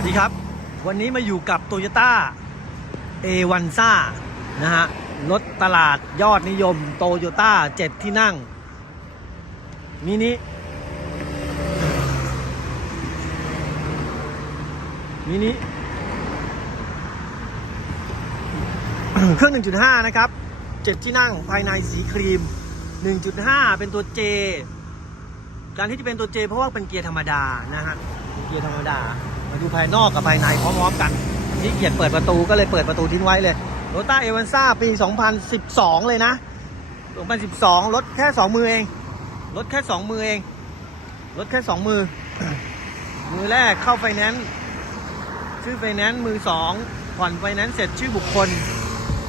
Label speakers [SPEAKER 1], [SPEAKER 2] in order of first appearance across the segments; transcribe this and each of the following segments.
[SPEAKER 1] วัสดีครับ วันนี้มาอยู่กับโตโยต้าเอวันซ่านะฮะ รถตลาดยอดนิยมโตโยต้าเจ็ดที่นั่ง มินิ มินิ เครื่อง 1.5 นะครับ 7 ที่นั่งภายในสีครีม 1.5 เป็นตัว J การที่จะเป็นตัว J เพราะว่าเป็นเกียร์ธรรมดานะฮะเกียร์ธรรมดา มาดูภายนอกกับภายในพร้อมๆกันนี่เกียรเปิดประตูก็เลยเปิดประตูทิ้งไว้เลยโรต้าเอวันซ่าปี 2012 เลยนะ 2012 รถแค่ 2 มือเอง รถแค่ 2 มือเอง รถแค่ 2 มือ มือแรกเข้าไฟแนนซ์ ชื่อไฟแนนซ์มือ 2 ผ่อนไฟแนนซ์เสร็จชื่อบุคคล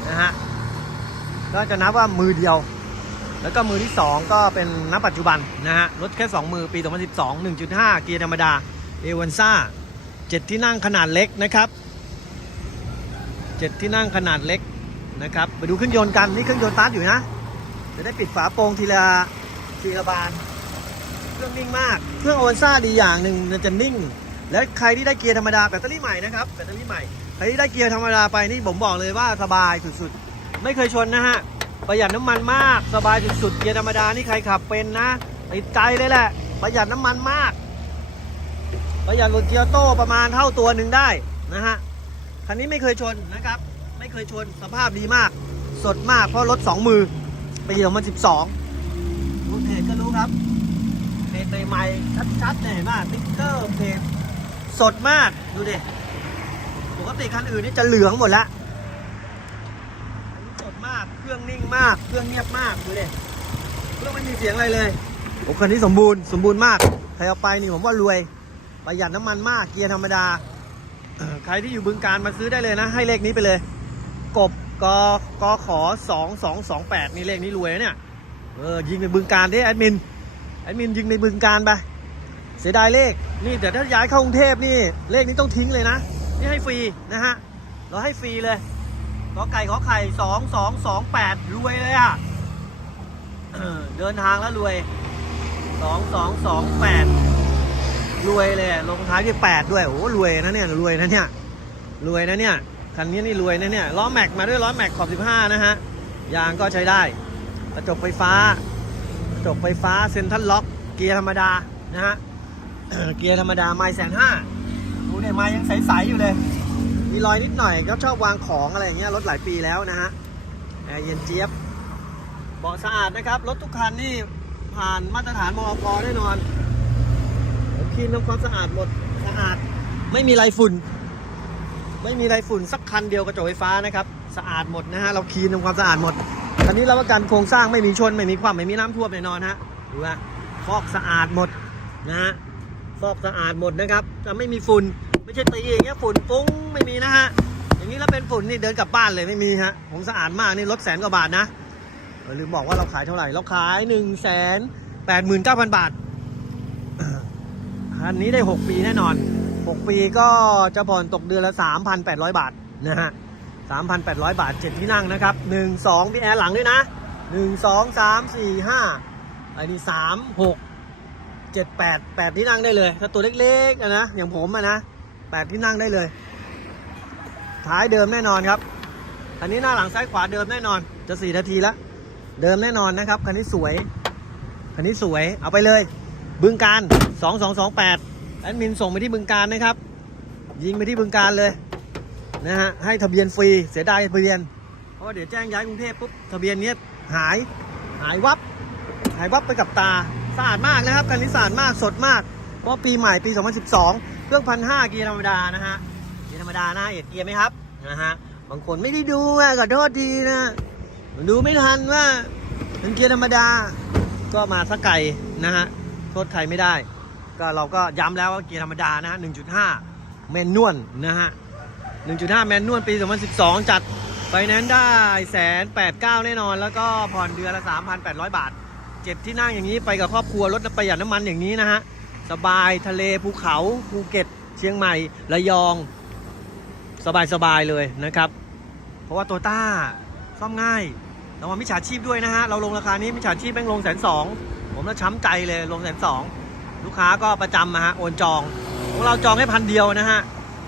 [SPEAKER 1] นะฮะ ก็จะนับว่ามือเดียว แล้วก็มือที่ 2 ก็เป็นณปัจจุบันนะฮะ รถแค่ 2 มือปี 2012 1.5 เกียร์ธรรมดาเอวันซ่า 7ที่นั่งขนาดเล็กนะครับ7ที่นั่งขนาดเล็กนะครับ ไปดูเครื่องยนต์กันนี่เครื่องยนต์สตาร์ทอยู่นะ จะได้ปิดฝาโปร่งทีละทีละบาน เครื่องนิ่งมาก เครื่องโอวนซ่าดีอย่างหนึ่งมันจะนิ่ง และใครที่ได้เกียร์ธรรมดาแบตเตอรี่ใหม่นะครับแบตเตอรี่ใหม่ใครที่ได้เกียร์ธรรมดาไปนี่ผมบอกเลยว่าสบายสุดๆ ไม่เคยชนนะฮะประหยัดน้ำมันมากสบายสุดๆเกียร์ธรรมดานี่ใครขับเป็นนะติดใจเลยแหละ ประหยัดน้ำมันมาก ประหยัดรถเกียร์โต้ประมาณเท่าตัวหนึ่งได้นะฮะคันนี้ไม่เคยชนนะครับ ไม่เคยชนสภาพดีมาก สดมากเพราะรถ 2 มือปี2012ดูเพจก็รู้ครับเพจใหม่ๆชัดๆเนี่ยเห็นป่ะติ๊กเกอร์เพจสดมากดูดิปกติคันอื่นนี่จะเหลืองหมดล้วอันนี้สดมากเครื่องนิ่งมากเครื่องเงียบมากดูดิเครื่องไม่มีเสียงอะไรเลยโอ้คันนี้สมบูรณ์สมบูรณ์มากใครเอาไปนี่ผมว่ารวย ประหยัดน้ำมันมากเกียร์ธรรมดา ใครที่อยู่บึงการมาซื้อได้เลยนะ ให้เลขนี้ไปเลย กบกกขอสองสองสองแปดนี่เลขนี้รวยนะเนี่ย เออยิงในบึงการดิแอดมิน แอดมินยิงในบึงการไปเสียดายเลข นี่แต่ถ้าย้ายเข้ากรุงเทพนี่ เลขนี้ต้องทิ้งเลยนะ นี่ให้ฟรีนะฮะ เราให้ฟรีเลยกอไก่ขอไข่สองสองสองแปดรวยเลยอะ่ะ เดินทางแล้วรวยสองสองสองแปด รวยเลยลงท้ายที่แปดด้วยโอ้รวยนะเนี่ยรวยนะเนี่ยรวยนะเนี่ยคันนี้นี่รวยนะเนี่ยล้อแม็กมาด้วยล้อแม็กขอบ 15 นะฮะยางก็ใช้ได้กระจกไฟฟ้ากระจกไฟฟ้าเซ็นทรัลล็อก เกียร์ธรรมดานะฮะเกียร์ธรรมดาไม่แสนห้าดูเนี่ยไม่ยังใสๆอยู่เลย มีรอยนิดหน่อยก็ชอบวางของอะไรอย่างเงี้ยรถหลายปีแล้วนะฮะแอร์เย็นเจี๊ยบเบาะสะอาดนะครับ รถทุกคันนี่ผ่านมาตรฐานมอกแน่นอน คีนทำความสะอาดหมดสะอาดไม่มีไรฝุ่น ไม่มีไรฝุ่นสักคันเดียวกระจกไฟฟ้านะครับสะอาดหมดนะฮะเราคลีนทำความสะอาดหมดคันนี้รับประกันโครงสร้างไม่มีชนไม่มีความไม่มีน้ำท่วมแน่นอนฮะดูฮะฟอกสะอาดหมดนะฮะฟอกสะอาดหมดนะครับจะไม่มีฝุ่นไม่ใช่ตีอย่างเงี้ยฝุ่นฟุ้งไม่มีนะฮะอย่างนี้แล้วเป็นฝุ่นนี่เดินกลับบ้านเลยไม่มีฮะผมสะอาดมากนี่ลดแสนกว่าบาทนะลืมบอกว่าเราขายเท่าไหร่เราขาย1นึ่งแสนแปดหมื่นเก้าพันบาท คันนี้ได้ 6 ปีแน่นอน 6 ปีก็จะผ่อนตกเดือนละ 3,800 บาทนะฮะ 3,800 บาท 7 ที่นั่งนะครับ 1 2 มีแอร์หลังด้วยนะ 1 2 3 4 5อันนี้ 3 6 7 8 8 ที่นั่งได้เลย ถ้าตัวเล็กๆอะนะ อย่างผมอะนะ 8 ที่นั่งได้เลย ท้ายเดิมแน่นอนครับ คันนี้หน้าหลังซ้ายขวาเดิมแน่นอน จะ 4 นาทีแล้ว เดิมแน่นอนนะครับ คันนี้สวย คันนี้สวย เอาไปเลย บึงการ2228แอดมินส่งไปที่บึงการนะครับ ยิงไปที่บึงการเลยนะฮะให้ทะเบียนฟรีเสียดายทะเบียน เพราะว่าเดี๋ยวแจ้งย้ายกรุงเทพปุ๊บทะเบียนเนี้ยหายหายวับ หายวับไปกับตาสะอาดมากนะครับคันนี้สะอาดมากสดมาก เพราะปีใหม่ปี 2012 เครื่องพันห้าเกียร์ธรรมดานะฮะเกียร์ธรรมดานะเอ็ดเกียร์ไหมครับนะฮะบางคนไม่ได้ดูอะขอโทษทีนะดูไม่ทันว่าเป็นเกียร์ธรรมดาก็มาสักไก่นะฮะ โทษใครไม่ได้ ก็เราก็ย้ำแล้วว่าเกียร์ธรรมดานะฮะ1.5 แมนนวลนะฮะ 1.5 แมนนวลปี 2012 จัดไฟแนนซ์ได้แสนแปดเก้าแน่นอน แล้วก็ผ่อนเดือนละ 3,800 บาทเจ็ดที่นั่งอย่างนี้ไปกับครอบครัวรถประหยัดน้ำมันอย่างนี้นะฮะ สบายทะเลภูเขาภูเก็ต เชียงใหม่ระยอง สบายสบายๆเลยนะครับ เพราะว่าโตต้าซ่อมง่ายระวังมิจฉาชีพด้วยนะฮะ เราลงราคานี้มิจฉาชีพแม่งลงแสนสอง ผมน่าช้ำใจเลยรวมแสนสองลูกค้าก็ประจำมาฮะโอนจองของเราจองให้พันเดียวนะฮะ